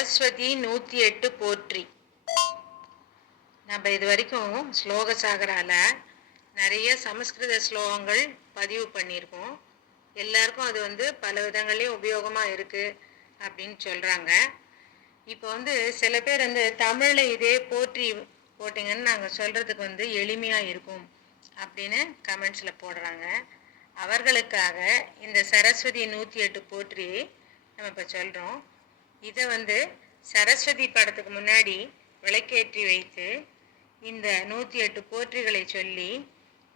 சரஸ்வதி நூற்றி எட்டு போற்றி. நம்ம இது வரைக்கும் ஸ்லோக சாகரால நிறைய சமஸ்கிருத ஸ்லோகங்கள் பதிவு பண்ணியிருக்கோம். எல்லாருக்கும் அது வந்து பல விதங்கள்லையும் உபயோகமாக இருக்குது அப்படின்னு சொல்கிறாங்க இப்போ வந்து சில பேர் வந்து தமிழில் இதே போற்றி போட்டிங்கன்னு நாங்கள் சொல்கிறதுக்கு வந்து எளிமையாக இருக்கும் அப்படின்னு கமெண்ட்ஸில் போடுறாங்க. அவர்களுக்காக இந்த சரஸ்வதி நூற்றி எட்டு போற்றி நம்ம இப்போ சொல்கிறோம் இதை வந்து சரஸ்வதி படத்துக்கு முன்னாடி விளக்கேற்றி வைத்து இந்த நூற்றி எட்டு போற்றிகளை சொல்லி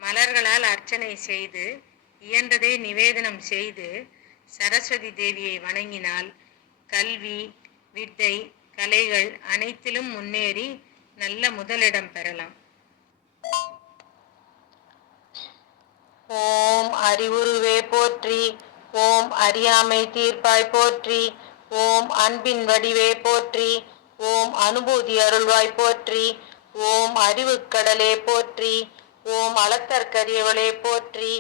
மலர்களால் அர்ச்சனை செய்து இயன்றதை நிவேதனம் செய்து சரஸ்வதி தேவியை வணங்கினால் கல்வி வித்தை கலைகள் அனைத்திலும் முன்னேறி நல்ல முதலிடம் பெறலாம். ஓம் அறிவுருவே போற்றி ஓம் அறியாமை தீர்ப்பாய் போற்றி ஓம் அன்பின் வடிவே போற்றி ஓம் அனுபூதி அருள்வாய் போற்றி ஓம் அறிவுக்கடலே போற்றி ஓம் அளத்தற்கரியவளே போற்றி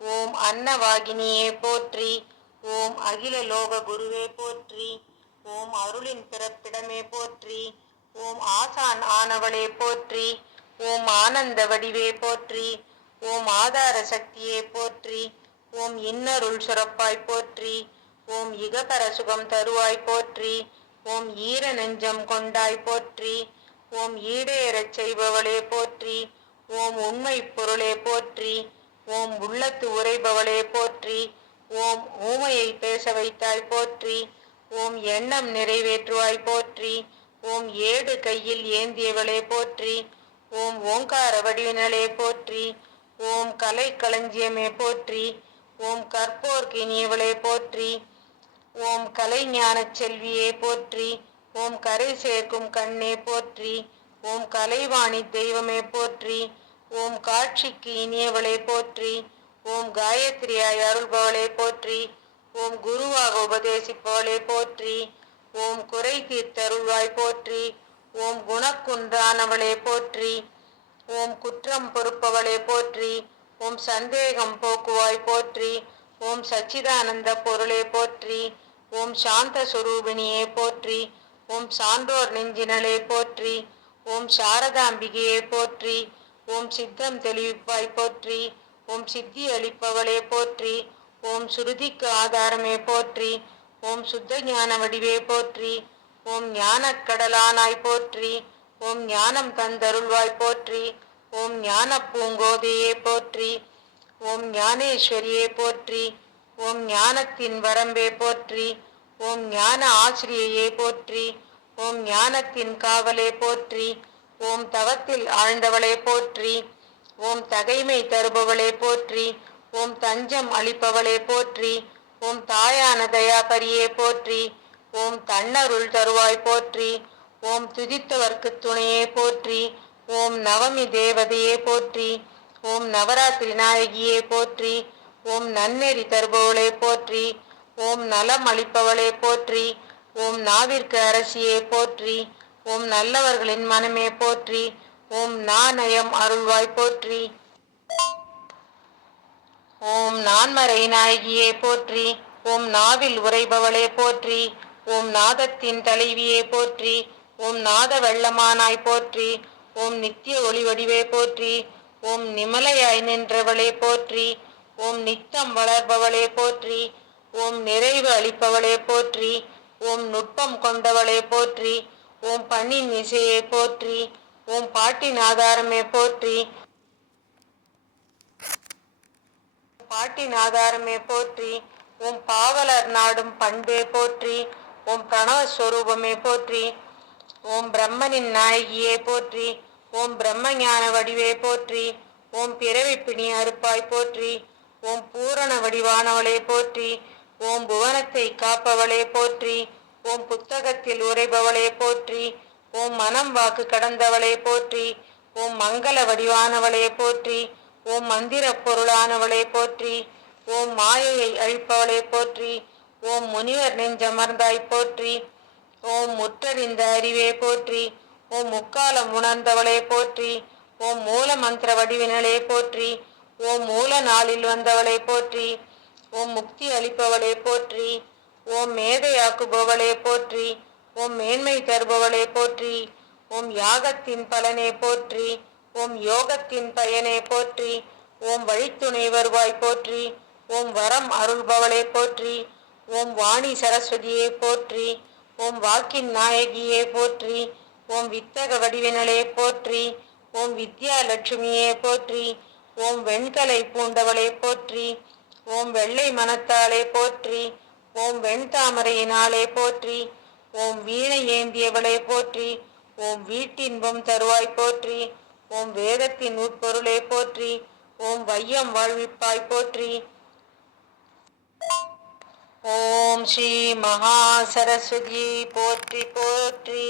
ஓம் அன்னவாகினியே போற்றி ஓம் அகில லோக குருவே போற்றி ஓம் அருளின் பிறப்பிடமே போற்றி ஓம் ஆசான் ஆனவளே போற்றி ஓம் ஆனந்த வடிவே போற்றி ஓம் ஆதார சக்தியே போற்றி ஓம் இன்னருள் சுரப்பாய் போற்றி ஓம் இகபர சுகம் தருவாய் போற்றி ஓம் ஈர நெஞ்சம் கொண்டாய் போற்றி ஓம் ஈடேறச் செய்பவளே போற்றி ஓம் உண்மை பொருளே போற்றி ஓம் உள்ளத்து உரைபவளே போற்றி ஓம் ஊமையை பேச வைத்தாய் போற்றி ஓம் எண்ணம் நிறைவேற்றுவாய் போற்றி ஓம் ஏடு கையில் ஏந்தியவளே போற்றி ஓம் ஓங்கார வடிவினலே போற்றி ஓம் கலை களஞ்சியமே போற்றி ஓம் கற்போர்க்கு இனியவளே போற்றி ஓம் கலை ஞானச் செல்வியே போற்றி ஓம் கரை சேர்க்கும் கண்ணே போற்றி ஓம் கலைவாணி தெய்வமே போற்றி ஓம் காட்சிக்கு இனியவளே போற்றி ஓம் காயத்ரியாய் அருள்பவளே போற்றி ஓம் குருவாக உபதேசிப்பவளே போற்றி ஓம் குறை தீர்த்தருள்வாய் போற்றி ஓம் குணக்குன்றானவளே போற்றி ஓம் குற்றம் பொறுப்பவளே போற்றி ஓம் சந்தேகம் போக்குவாய் போற்றி ஓம் சச்சிதானந்த பொருளே போற்றி ஓம் சாந்த சுரூபிணியே போற்றி ஓம் சான்றோர் நெஞ்சினலே போற்றி ஓம் சாரதாம்பிகையே போற்றி ஓம் சித்தம் தெளிவிப்பாய் போற்றி ஓம் சித்தி அளிப்பவளே போற்றி ஓம் சுருதிக்கு ஆதாரமே போற்றி ஓம் சுத்த ஞான வடிவே போற்றி ஓம் ஞானக் கடலானாய் போற்றி ஓம் ஞானம் தந்தருள்வாய் போற்றி ஓம் ஞான பூங்கோதையே போற்றி ஓம் ஞானேஸ்வரியே போற்றி ஓம் ஞானத்தின் வரம்பே போற்றி ஓம் ஞான ஆசிரியையே போற்றி ஓம் ஞானத்தின் காவலே போற்றி ஓம் தவத்தில் ஆழ்ந்தவளே போற்றி ஓம் தகைமை தருபவளே போற்றி ஓம் தஞ்சம் அளிப்பவளே போற்றி ஓம் தாயான தயாபரியே போற்றி ஓம் தன்னருள் தருவாய் போற்றி ஓம் துதித்தவர்க்கு துணையே போற்றி ஓம் நவமி தேவதையே போற்றி ஓம் நவராத்திரி நாயகியே போற்றி ஓம் நன்னெறி தருபவளே போற்றி ஓம் நலம் அளிப்பவளே போற்றி ஓம் நாவிற்கு அரசியே போற்றி ஓம் நல்லவர்களின் மனமே போற்றி ஓம் நாணயம் அருள்வாய் போற்றி. ஓம் நான்மறை நாயகியே போற்றி ஓம் நாவில் உரைபவளே போற்றி ஓம் நாதத்தின் தலைவியே போற்றி ஓம் நாத வெள்ளமானாய் போற்றி ஓம் நித்திய ஒளிவடிவே போற்றி ஓம் நிமலையாய் நின்றவளே போற்றி ஓம் நித்தம் வளர்பவளே போற்றி ஓம் நிறைவு அளிப்பவளே போற்றி ஓம் நுட்பம் கொண்டவளே போற்றி ஓம் பண்ணின் இசையை போற்றி ஓம் பாட்டின் ஆதாரமே போற்றி. பாட்டின் ஆதாரமே போற்றி ஓம் பாவலர் நாடும் பண்பே போற்றி ஓம் பிரணவ ஸ்வரூபமே போற்றி ஓம் பிரம்மனின் நாயகியே போற்றி ஓம் பிரம்ம ஞான வடிவே போற்றி ஓம் பிறவி பிணி அறுப்பாய் போற்றி ஓம் பூரண வடிவானவளே போற்றி ஓம் புவனத்தை காப்பவளே போற்றி ஓம் புத்தகத்தில் உரைபவளே போற்றி ஓம் மனம் வாக்கு கடந்தவளே போற்றி ஓம் மங்கள வடிவானவளே போற்றி ஓம் மந்திர பொருளானவளே போற்றி ஓம் மாயையை அழிப்பவளே போற்றி ஓம் முனிவர் நெஞ்சமர்ந்தாய் போற்றி ஓம் முற்றறிந்த அறிவே போற்றி ஓம் முக்காலம் உணர்ந்தவளே போற்றி ஓம் மூல மந்திர வடிவினலே போற்றி ஓம் மூல நாளில் வந்தவளை போற்றி ஓம் முக்தி அளிப்பவளே போற்றி ஓம் மேதையாக்குபவளே போற்றி ஓம் மேன்மை தருபவளே போற்றி ஓம் யாகத்தின் பலனே போற்றி ஓம் யோகத்தின் பயனே போற்றி ஓம் வழித்துணை வருவாய் போற்றி ஓம் வரம் அருள்பவளே போற்றி ஓம் வாணி சரஸ்வதியே போற்றி ஓம் வாக்கின் நாயகியே போற்றி ஓம் வித்தக வடிவினலே போற்றி ஓம் வித்யா லட்சுமியே போற்றி ஓம் வெண்கலை பூண்டவளே போற்றி ஓம் வெள்ளை மனத்தாலே போற்றி ஓம் வெண்தாமரையினாலே போற்றி ஓம் வீணை ஏந்தியவளே போற்றி ஓம் வீட்டின்பம் தருவாய் போற்றி ஓம் வேதத்தின் உட்பொருளே போற்றி ஓம் வையம் வாழ்விப்பாய் போற்றி. ஓம் ஸ்ரீ மகா சரஸ்வதி போற்றி போற்றி.